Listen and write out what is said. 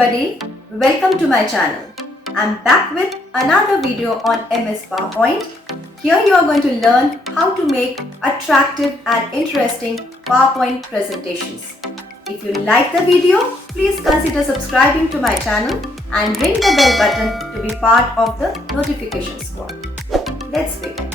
everybody, welcome to my channel. I'm back with another video on MS PowerPoint. Here you are going to learn how to make attractive and interesting PowerPoint presentations. If you like the video, please consider subscribing to my channel and ring the bell button to be part of the notification squad. Let's begin.